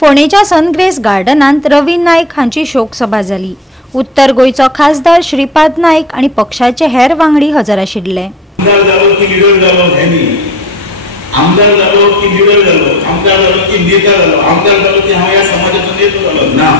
फोंडेच्या सनग्रेस गार्डनांत रवी नाईक हांची शोक सभा जाली। उत्तर गोयचो खासदार श्रीपाद नाईक आणि पक्षाचे हेर वांगडी हजर आशिल्ले। आमदार जालो की लीडर जालो हेनी, आमदार जालो की लीडर जालो, आमदार जालो की नेता जालो, आमदार जालो की हांव ह्या समाजाचो नेतो जालो ना।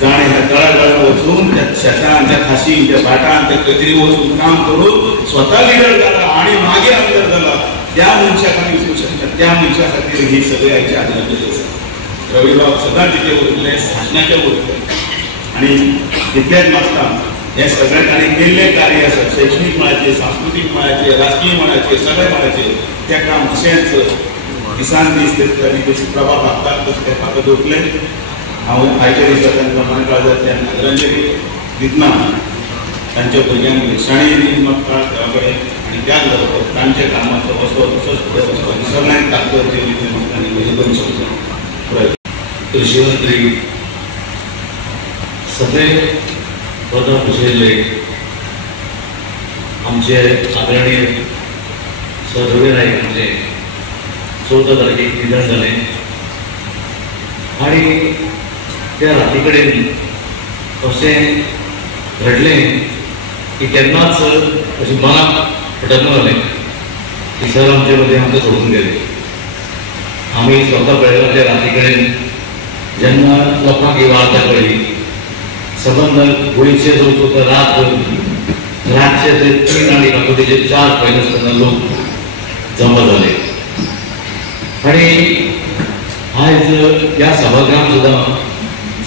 जाणे ह्या तळागाळात वचून त्या शेतान त्या खाशी त्या भाटान त्या कचेरी वचून काम करून स्वतः लीडर जाला आणि मागीर आमदार जाला, त्या मनशाक आमी विसरूंक शकता। त्या मनशा खातीर ही सगळी आयची आदरांजली आसा। रविबाब सदांच तिथे उरले, शासनाचे उरले आणि तितलेच मागता हे सगळे ताणें केल्ले कार्य आसा, शैक्षणिक मळाचेर, सांस्कृतीक मळाचेर, राजकीय मळाचेर, सगळ्या मळाचेर तें काम अशेंच दिसान दीस तांणी जशी प्रभाव पाकतात तशें ते पाकत उरले। हांव आयच्या दिसा तांकां मनकाळजांतल्यान आदरांजली दितना तांच्या भुरग्यांक निशाणी दीन मागता देवा कडेन आणि त्याच बरोबर तांच्या कामाचो असो तसोच फुडें वचप आनी सगळ्यांक ताकद दिली ती म्हाका निवेदन करूंक शकता। कृषी मंत्री सगळे पदां भुशयल्ले आमचे आदरणीय रवी नाईक हांचे 14 तारखेक निधन जालें आणि त्या राती कडेन अशें घडलें की केन्नाच अशें मनाक पटना जालें की सर आमचे मदीं आमकां सोडून गेले। आमी स्वता पळयला त्या राती कडेन जेन्ना लोकांक ही वार्ता कळ्ळी, सबंद गोंयचे जो रातचे ते 3 आनी रातचे 4 पयले आसतना लोक जमा जाले आणि आज ह्या सभागृहांत सुद्दां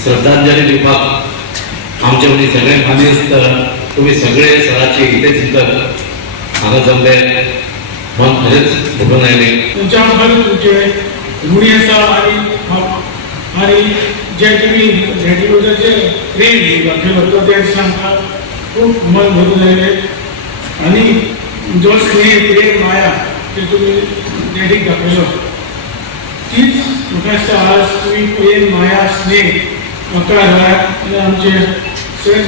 श्रद्धांजली दिवपाक आमचे मदीं सगळे मानेस्त तुमी सगळे सराचे हिते चिंतक हांगा जमले, मन खरेंच भरून आयले। तुमच्या बद्दल तुमचे ऋणी आसा आणि जे तुमी रेडिओचे प्रेम दाखयलो ते आमकां खूब मन भरून आयले आणि जो स्नेह प्रेम माया ते तुमी डॅडीक दाखयलो तीच म्हाका दिसता आज तुमी प्रेम माया स्नेह म्हाका आनी आमचे सगळे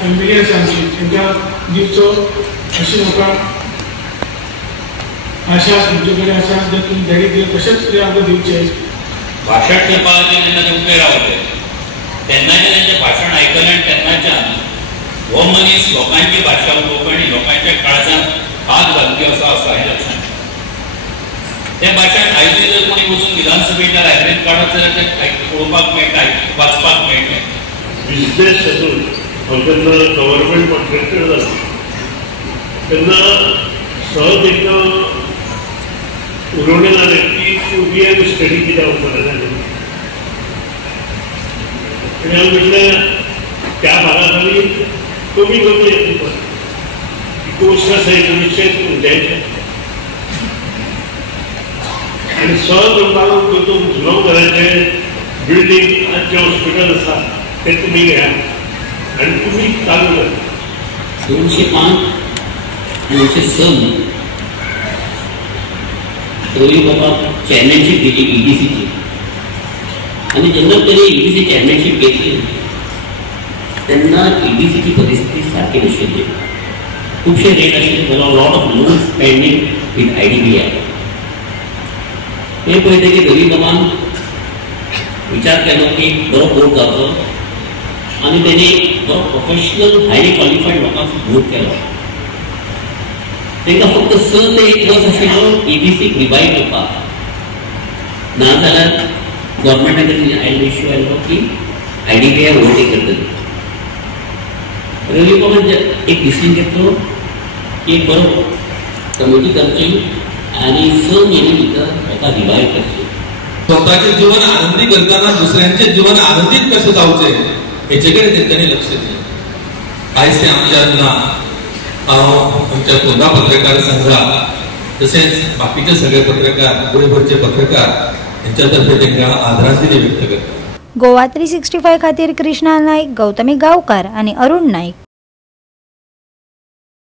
फॅमिली आसा आमची तांकां दिवचो अशी म्हाका आशा तुमचे कडेन आसा। जर तुमी डॅडीक दिले तशेंच कितें आमकां दिवचे। भाषण करपाचे जेन्ना ते उबे रावले तेन्नाचे तेंचें भाशण आयकलें आनी तेन्नाच्यान हो मनीस लोकांची भाशा उलोवपाक लोकांच्या काळजांत हात घालपी असो आसा हें लक्षांत। तें भाशण आयजूय जर कोणी वचून विधानसभेच्या लायब्ररींत काडत जाल्यार तें पळोवपाक मेळटा, वाचपाक मेळटा। बिझनेस हातून हांव जेन्ना गव्हर्मेंट कॉन्ट्रॅक्टर जालो तेन्ना सहज एकदां उलोवणें जालें की तूं BM स्टडी कित्याक उपकरना आनी हांवें म्हटलें त्या भागांत आमी कमी कमी येता कोर्स आसा 1980 आणि सहज म्हणपाक तो जुनो घराचें बिल्डींग जे हॉस्पिटल आसा ते तुमी घेया आनी तुमी चालू करा। 205 आणि 206 रवी बाबा चॅम्पियनशीप घेतली EDCची आणि जेन्ना तरी EDC चॅम्पियनशीप घेतली तेन्ना EDCची परिस्थिती सारकी नाशिल्ली, खुबशे रेट आशिल्ले, lot of loans pending with IDBI। हे पळयतकीर रवी बाबान विचार केलो की बरो बोर्ड जावचो आणि तेणी बरो प्रोफेशनल हायली क्वॉलिफायड लोकांचो बोर्ड केलो। तांकां फक्त 6 ते 1 वर्स आशिल्लो EDC रिवायव करपाक, नाजाल्यार गव्हर्मेंटान आयलो इश्यू आयलो की IDBI ओवरटेक करतली। रवी बाबान एक डिसिजन घेतलो की एक बरो कमिटी करची आणि 6 म्हयने भितर ताका रिवायव करची। स्वतःचे जीवन आनंदी करताना दुसऱ्यांचे जीवन आनंदीत कसे जावचे हेचे कडेन तांणी लक्ष दिलें। आयज ते आमच्या हांव आमच्या फोंडा पत्रकार संघाक तशेंच बाकीचे सगळे पत्रकार गोंयभरचे पत्रकार हांच्या तर्फे तांकां आदरांजली व्यक्त करता। गोवा 365 खातीर कृष्णा नाईक, गौतमी गांवकार आणि अरुण नाईक।